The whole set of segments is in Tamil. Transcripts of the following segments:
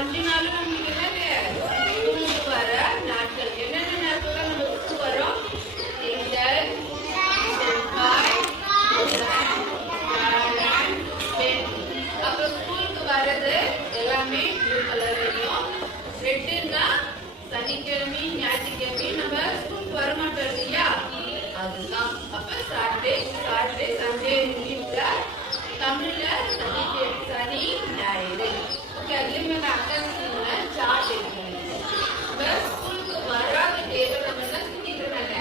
5 நாளும் நமக்கு என்னது ஸ்கூலுக்கு வர நாட்கள். என்னென்ன நாட்கள் நம்ம ஸ்கூலுக்கு வரோம்? திங்கள், செவ்வாய், புதன், வியாழன், வெள்ளி. அப்ப ஸ்கூலுக்கு வர்றது எல்லாமே ப்ளூ கலர்லயும், ரெட்டுன்னா சனிக்கிழமை ஞாயிற்றுக்கிழமை நம்ம ஸ்கூலுக்கு வர மாட்டோம் இல்லையா, அதுதான். அப்ப சாட்டர்டே சண்டே லீவ்ல தமிழ்ல சனி ஞாயிறு. ஓகே, அதுலயுமே அக்கா சார்ட் எடுக்கணும். இப்ப ஸ்கூலுக்கு வராத டேல நம்ம என்ன செஞ்சுக்கிறாங்க,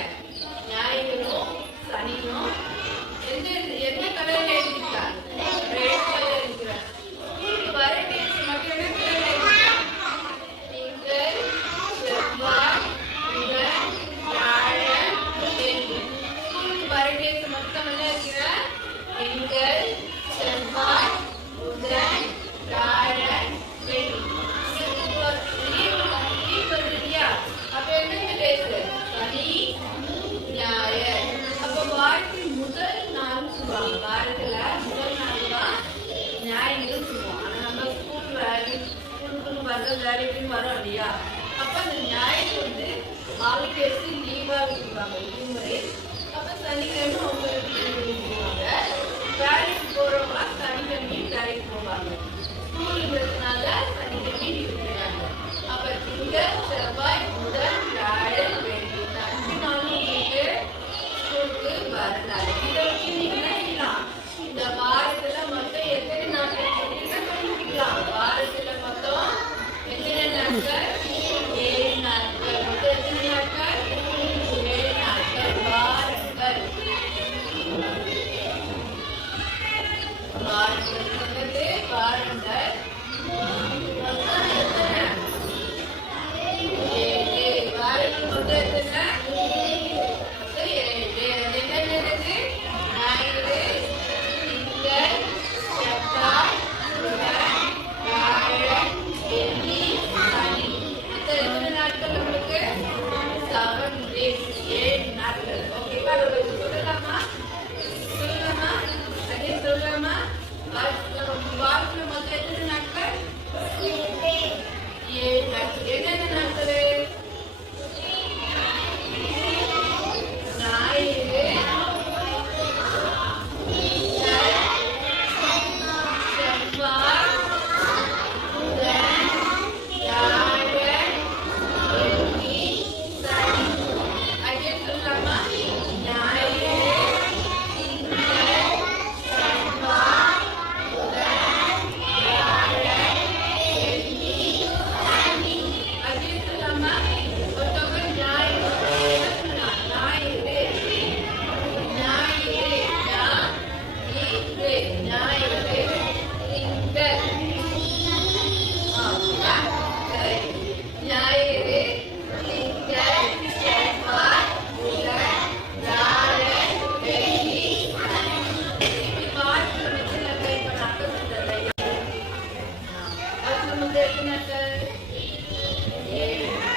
ஞாயிறும் சனியும் என்ன கலர்ல எழுதிக்கலாம், ரெட் கலர் எழுதிக்கிறேன். ஸ்கூலுக்கு வர டேஸ் மட்டும் என்ன கலர்ல எழுதிக்கலாம், திங்கள், செவ்வாய், புதன், வியாழன், வெள்ளி. ஸ்கூலுக்கு வர டேஸ் மொத்தம் என்ன இருக்கிறேன், திங்கள், செவ்வாய், புதன், வியாழன், வெள்ளி. லீவ் வருது இல்லையா, அப்ப என்னென்ன டேஸ், சனி ஞாயிறு. அப்ப வாரத்தின் முதல் நாள் சொல்லுவாங்க, வாரத்துல முதல் நாள் தான் ஞாயிறு சொல்லுவோம். ஆனா நம்ம ஸ்கூலுக்கு வர்றது வேலைக்கு வரோம் இல்லையா, அப்ப அந்த ஞாயிறு வந்து ஹாலிடேஸ் லீவா விட்டுருவாங்க, விடுமுறை. அப்ப சனிக்கிழமை அவங்களுக்கு விடுவாங்க. வேலைக்கு போறவங்க சனிக்கிழமையும் வேலைக்கு போவாங்க. ஸ்கூலுங்கிறதுனால சனிக்கிழமை விட்டுறாங்க. அப்ப திங்கள், செவ்வாய், புதன், வியாழன், வெள்ளி 5 நாளும் உங்களுக்கு ஸ்கூலுக்கு வரனால இதை வச்சு நீங்க என்ன செய்யலாம், இந்த வாரத்துல மொத்தம் எத்தனை நாட்கள் கண்டுபிடிக்கலாம். வாரத்துல மொத்தம் எத்தனை நாட்கள், 7 நாட்கள். மொத்தம் எத்தனை நாட்கள், 7 நாட்கள். வாரங்கள் சொன்னது வாரங்கள் மொத்தம் எத்தனை, 7. வாரங்கள் மொத்தம் எத்தனை, மொத்தம் 7. என்னென்னது, ஞாயிறு, திங்கள், செவ்வாய், புதன், வியாழன், வெள்ளி, சனி. மொத்தம் எத்தனை நாட்கள் நம்மளுக்கு, 7 days, 7 நாட்கள். ஓகேவா, நம்ம சொல்லலாமா, அதே சொல்லலாமா. வாரத்துல மொத்தம் எத்தனை நாட்கள், 7 நாட்கள். என்னென்ன நாட்கள், ஞாயிறு, செவ்வாய், புதன், வியாழன், வெள்ளி, சனி. அதே சொல்லலாமா, ஞாயிறு, திங்கள், செவ்வாய், புதன், வியாழன், வெள்ளி, சனி. அதே சொல்லாமா, ஒருத்தவங்க ஞாயிறு என்ன சொல்லலாம், ஞாயிறு, ஞாயிறு, ஞாயிறு, திங்கள், ஞாயிறு, திங்கள், செவ்வாய், புதன், வியாழன், வெள்ளி, சனி. இப்படி வாரத்துல வச்சு நம்ம இப்ப நாட்கள் சொல்றேன். வாரத்துல மொத்தம் எத்தனை நாட்கள், 7.